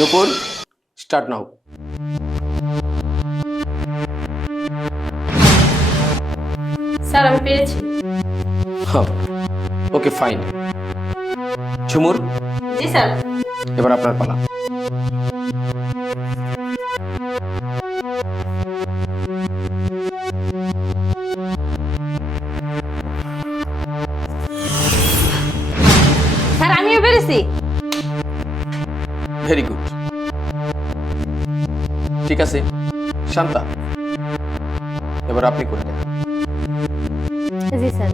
নুপুর, start now. Sir আমি পেরেছি। হ্যাঁ, ওকে ফাইন। ঝুমুর, জি স্যার। এবার আপনার পালা। স্যার আমিও পেরেছি। Very good. ঠিক আছে শান্তা, এবার আপনি করে দেন। জি স্যার।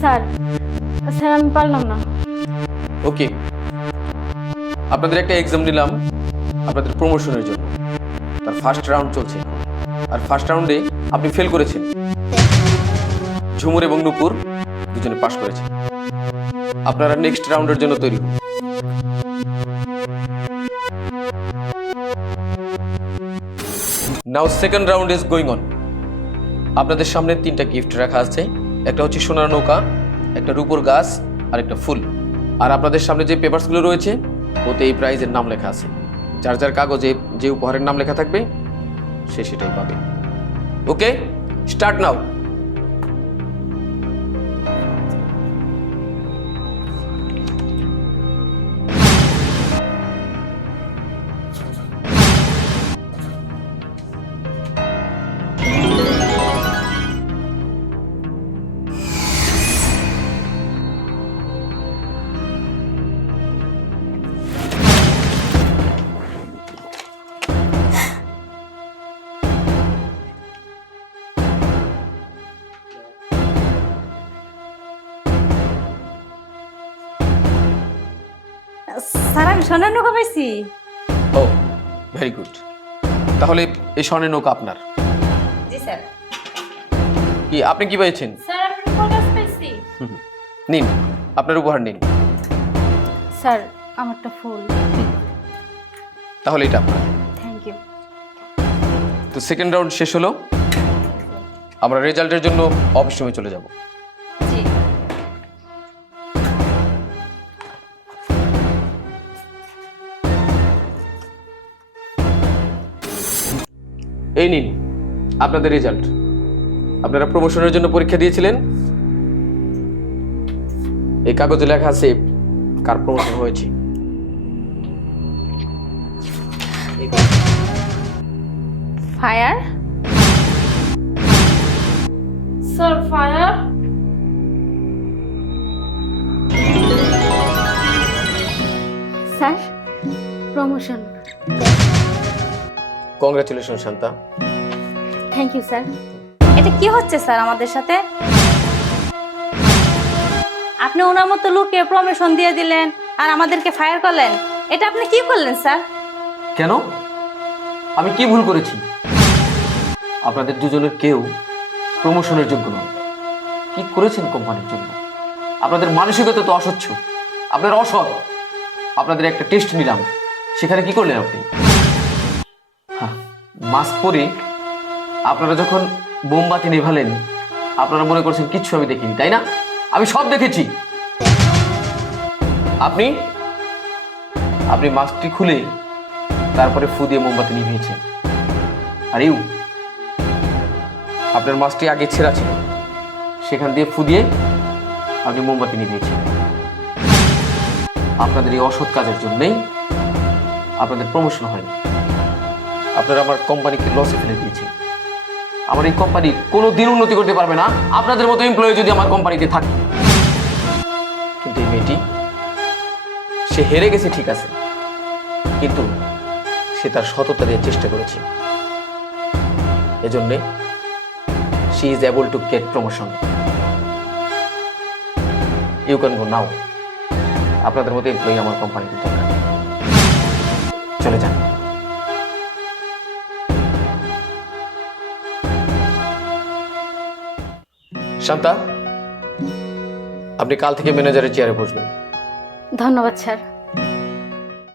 স্যার স্যার আমি পারলাম না। ওকে, আপনাদের একটা এক্সাম নিলাম আপনাদের প্রমোশনের জন্য। তার ফার্স্ট রাউন্ড চলছে এখন। আর ফার্স্ট রাউন্ডে আপনি ফেল করেছেন। ঝুমুর এবং নুপুর দুজনে পাস করেছে। আপনারা নেক্সট রাউন্ডের জন্য তৈরি হন। Now second round is going on. আপনাদের সামনে তিনটা গিফট রাখা আছে। একটা হচ্ছে সোনার নৌকা, একটা রূপোর গাছ, আর একটা ফুল। আর আপনাদের সামনে যে পেপারসগুলো রয়েছে ওতে এই প্রাইজের নাম লেখা আছে। যার যার কাগজে যে উপহারের নাম লেখা থাকবে সে সেটাই পাবে। ওকে, স্টার্ট নাও। স্যার আমি সোনার নৌকা পাইছি। ও ভেরি গুড। তাহলে এই স্বর্ণের নৌকা আপনার। জি স্যার। কি আপনি কি পেয়েছেন? স্যার আমি রূপোর গাছ পাইছি। নিন, আপনার উপহার নিন। স্যার আমারটা ফুল। তাহলে এটা আপনার। Thank you. তো সেকেন্ড রাউন্ড শেষ হলো। আমরা রেজাল্টের জন্য অফিস রুমে চলে যাব। জি। এই নিন আপনাদের রেজাল্ট। আপনারা প্রমোশনের জন্য পরীক্ষা দিয়েছিলেন। এই কাগজে লেখা আছে কার প্রমোশন হয়েছে। Fire. Sir fire. Sir promotion. Congratulation Shanta. Thank you sir. এটা কি হচ্ছে স্যার আমাদের সাথে? আপনি ওনার মতো লোককে প্রমোশন দিয়ে দিলেন আর আমাদেরকে ফায়ার করলেন। এটা আপনি কি করলেন স্যার? কেন? আমি কি ভুল করেছি? আপনাদের দুজনের কেউ প্রমোশনের যোগ্য নয়। কি করেছেন কোম্পানির জন্য? আপনাদের মানসিকতা তো অস্বচ্ছ, আপনারা অসৎ। আপনাদের একটা টেস্ট নিলাম, সেখানে কি করলেন আপনি? হ্যাঁ, মাস্ক পরে আপনারা যখন মোমবাতি নেভালেন আপনারা মনে করছেন কিচ্ছু আমি দেখিনি, তাই না? আমি সব দেখেছি। আপনি আপনি মাস্কটি খুলে তারপরে ফু দিয়ে মোমবাতি নিভিয়েছেন। আর আপনার মাস্কটি আগে ছেঁড়া ছিল, সেখান দিয়ে ফু দিয়ে আপনি মোমবাতি নিভিয়েছেন। আপনাদের এই অসৎ কাজের জন্যই আপনাদের প্রমোশন হয়নি। আপনারা আমার কোম্পানিকে লসে ফেলে দিয়েছেন। আমার এই কোম্পানি কোনো দিন উন্নতি করতে পারবে না আপনাদের মতো এমপ্লয়ি যদি আমার কোম্পানিতে থাকে। কিন্তু এই মেয়েটি, সে হেরে গেছে ঠিক আছে, কিন্তু সে তার সততা দিয়ে চেষ্টা করেছে। এজন্যে she is able to get promotion. You can go now. আপনাদের মতো এমপ্লয়ি আমার কোম্পানিতে দরকার। চলে যান। শান্তা, আপনি কাল থেকে ম্যানেজারের চেয়ারে বসবেন। ধন্যবাদ স্যার।